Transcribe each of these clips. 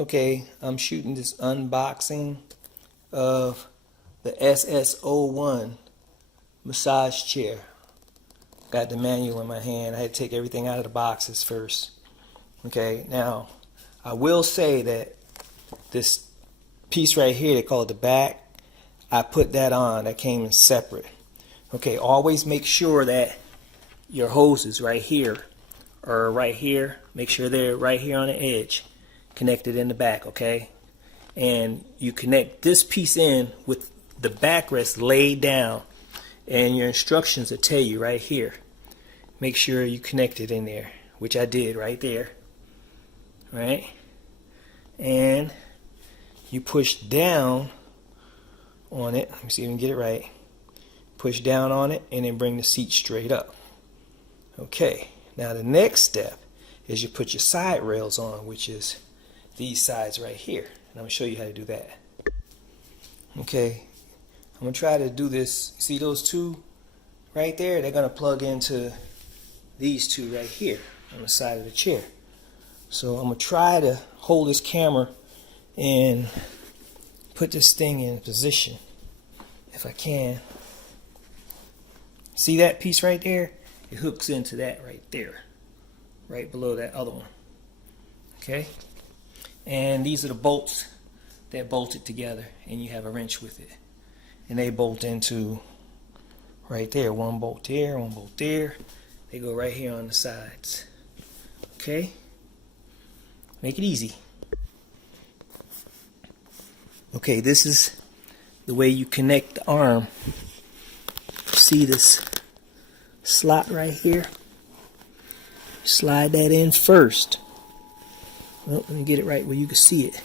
Okay, I'm shooting this unboxing of the SS01 massage chair. Got the manual in my hand. I had to take everything out of the boxes first. Okay, now I will say that this piece right here, they call it the back, I put that on. That came in separate. Okay, always make sure that your hoses right here or right here, make sure they're right here on the edge, connected in the back, okay? And you connect this piece in with the backrest laid down, and your instructions will tell you right here. Make sure you connect it in there, which I did right there, right? And you push down on it. Let me see if I can get it right. Push down on it and then bring the seat straight up. Okay, now the next step is you put your side rails on, which is these sides right here. And I'm going to show you how to do that. Okay, I'm going to try to do this. See those two right there? They're going to plug into these two right here on the side of the chair. So I'm going to try to hold this camera and put this thing in position if I can. See that piece right there? It hooks into that right there, right below that other one. Okay? And these are the bolts that bolt it together, and you have a wrench with it. And they bolt into right there. One bolt there, one bolt there. They go right here on the sides. Okay? Make it easy. Okay, this is the way you connect the arm. See this slot right here? Slide that in first. Well, let me get it right where you can see it.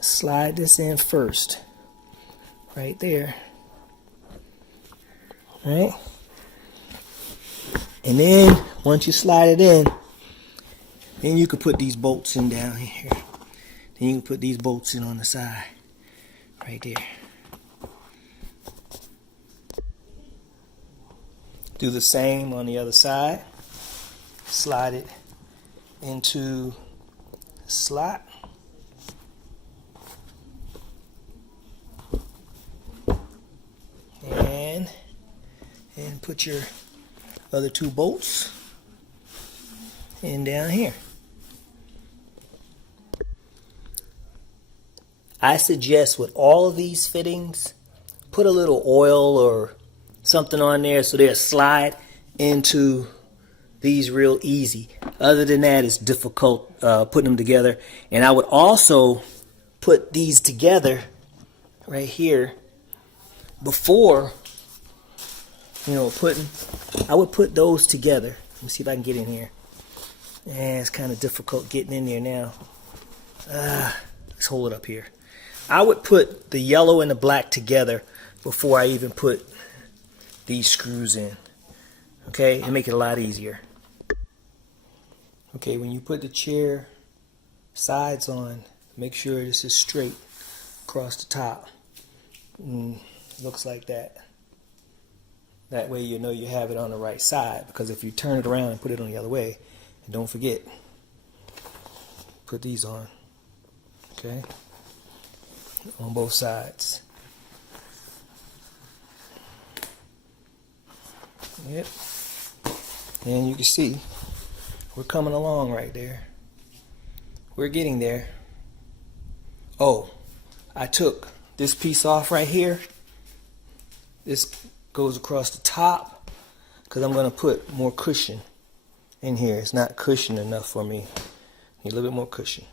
Slide this in first. Right there. Right? And then, once you slide it in, then you can put these bolts in down here. Then you can put these bolts in on the side. Right there. Do the same on the other side. Slide it into the slot. And put your other two bolts in down here. I suggest with all of these fittings, put a little oil or something on there so they'll slide into these real easy. Other than that, it's difficult putting them together. And I would also put these together right here before, I would put those together. Let me see if I can get in here. It's kind of difficult getting in there now. Let's hold it up here. I would put the yellow and the black together before I even put these screws in. Okay, and make it a lot easier. Okay, when you put the chair sides on, make sure this is straight across the top. Looks like that. That way you know you have it on the right side, because if you turn it around and put it on the other way, and don't forget, put these on. Okay, on both sides. Yep. And you can see we're coming along right there. We're getting there. Oh, I took this piece off right here. This goes across the top because I'm going to put more cushion in here. It's not cushion enough for me. Need a little bit more cushion.